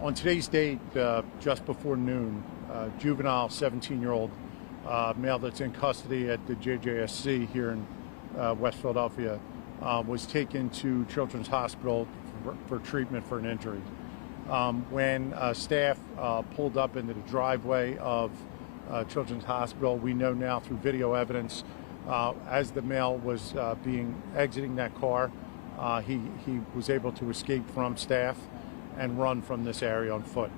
On today's date, just before noon, juvenile 17-year-old male that's in custody at the JJSC here in West Philadelphia was taken to Children's Hospital for treatment for an injury. When staff pulled up into the driveway of Children's Hospital, we know now through video evidence, as the male was exiting that car, he was able to escape from staff and run from this area on foot.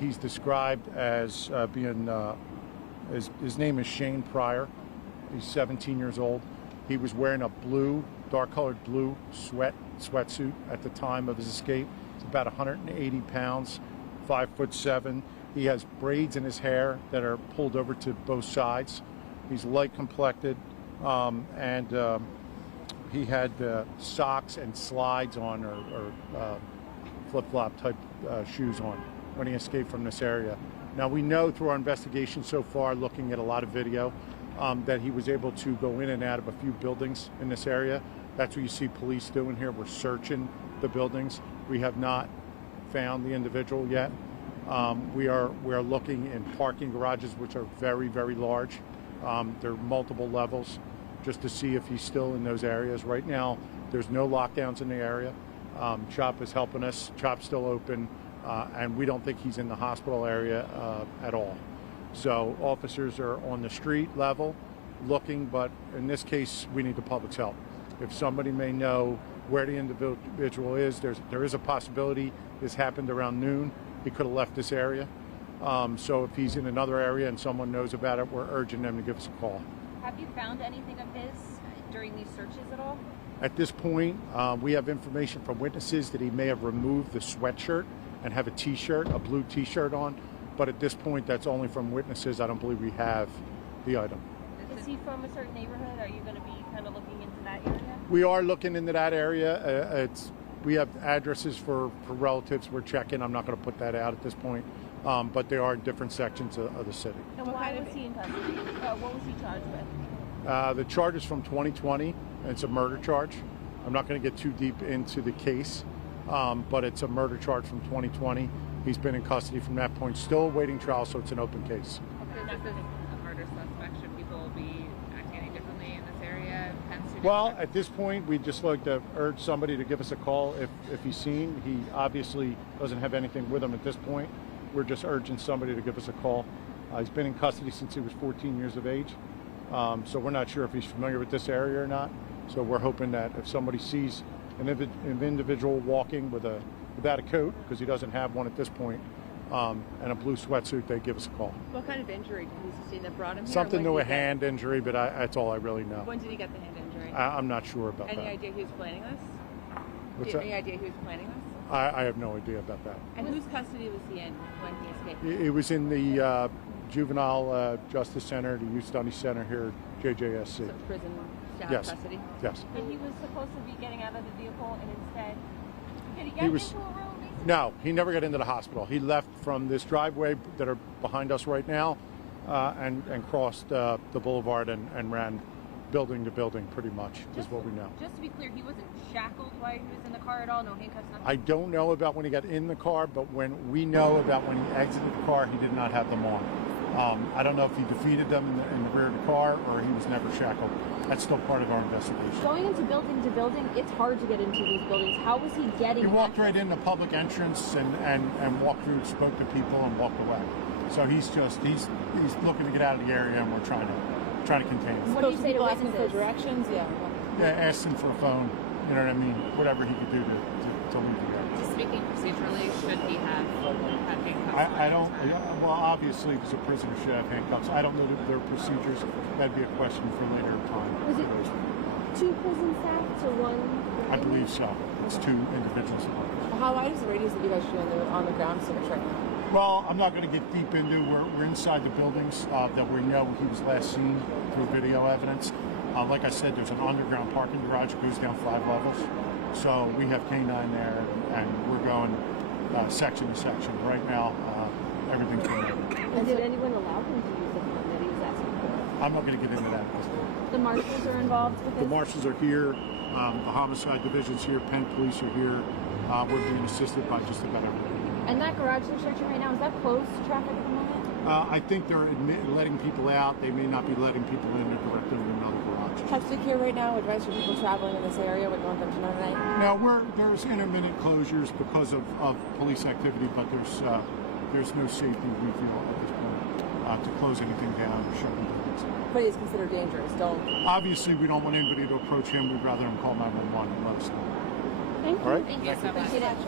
He's described as being, his name is Shane Pryor. He's 17 years old. He was wearing a dark colored blue sweatsuit at the time of his escape. He's about 180 pounds, 5'7". He has braids in his hair that are pulled over to both sides. He's light complected, and he had socks and slides on, or flip-flop type shoes on when he escaped from this area. Now, we know through our investigation so far, looking at a lot of video, that he was able to go in and out of a few buildings in this area. That's what you see police doing here. We're searching the buildings. We have not found the individual yet. We are looking in parking garages, which are very, very large. There are multiple levels, just to see if he's still in those areas. Right now, there's no lockdowns in the area. CHOP is helping us. CHOP's still open, and we don't think he's in the hospital area at all. So officers are on the street level looking, but in this case, we need the public's help. If somebody may know where the individual is, there is a possibility this happened around noon. He could have left this area. So if he's in another area and someone knows about it, we're urging them to give us a call. Have you found anything of his during these searches at all? At this point, we have information from witnesses that he may have removed the sweatshirt and have a t-shirt, a blue t-shirt on. But at this point, that's only from witnesses. I don't believe we have the item. Is he from a certain neighborhood? Are you going to be kind of looking into that area? We are looking into that area. We have addresses for relatives we're checking. I'm not going to put that out at this point. But they are in different sections of the city. And why was he in custody? What was he charged with? The charge is from 2020. And it's a murder charge. I'm not going to get too deep into the case, but it's a murder charge from 2020. He's been in custody from that point, still awaiting trial, so it's an open case. Okay, this is a murder suspect. Should people be acting any differently in this area? Well, at this point, we'd just like to urge somebody to give us a call if he's seen. He obviously doesn't have anything with him at this point. We're just urging somebody to give us a call. He's been in custody since he was 14 years of age, so we're not sure if he's familiar with this area or not. So we're hoping that if somebody sees an individual walking without a coat, because he doesn't have one at this point, and a blue sweatsuit, they give us a call. What kind of injury did he sustain that brought him here? Something to a hand injury, but that's all I really know. When did he get the hand injury? I'm not sure about that. Any idea who was planning this? What's that? Any idea who was planning this? I have no idea about that. And whose custody was he in when he escaped? It was in the Juvenile Justice Center, the Youth Study Center here at JJSC. So prison staff Yes. custody? Yes. And he was supposed to be getting out of the vehicle, and instead, did he get into a room? Basically? No, he never got into the hospital. He left from this driveway that are behind us right now, and crossed the boulevard and ran building to building, pretty much, is what we know. Just to be clear, he wasn't shackled while he was in the car at all? No handcuffs, nothing? I don't know about when he got in the car, but when we know about when he exited the car, he did not have them on. I don't know if he defeated them in the rear of the car or he was never shackled. That's still part of our investigation. Going into building to building, it's hard to get into these buildings. How was he getting? He walked right in the public entrance and walked through, spoke to people, and walked away. So he's looking to get out of the area, and we're trying to contain him. What do you say to asking for witnesses? directions? Yeah, asked him for a phone. You know what I mean? Whatever he could do to leave the area. Speaking procedurally, should he have handcuffs? I don't. Well, obviously, because a prisoner should have handcuffs. I don't know their procedures. That'd be a question for later time. Was it 2 prison staff to 1? I believe so. It's 2 individuals. How wide is the radius that you guys should on the ground search right now? Well, I'm not going to get deep into. We're inside the buildings that we know he was last seen through video evidence. Like I said, there's an underground parking garage that goes down 5 levels. So we have K9 there, and we're going section to section. Right now, everything's going on. And did anyone allow him to use the phone that he was asking for? I'm not going to get into that at this point. The marshals are involved with this? The marshals are here. The homicide division's here. Penn Police are here. we're being assisted by just about everybody. And that garage restriction right now, is that closed to traffic at the moment? I think they're letting people out. They may not be letting people in. They're directing them to another garage. How secure right now? Advice for people traveling in this area with going from tonight? Now, there's intermittent closures because of police activity, but there's no safety we feel at this point to close anything down or shut things. But he's considered dangerous. Don't. Obviously, we don't want anybody to approach him. We'd rather him call 911 and let us know. Thank you. All right. Thank you so much. Appreciate it.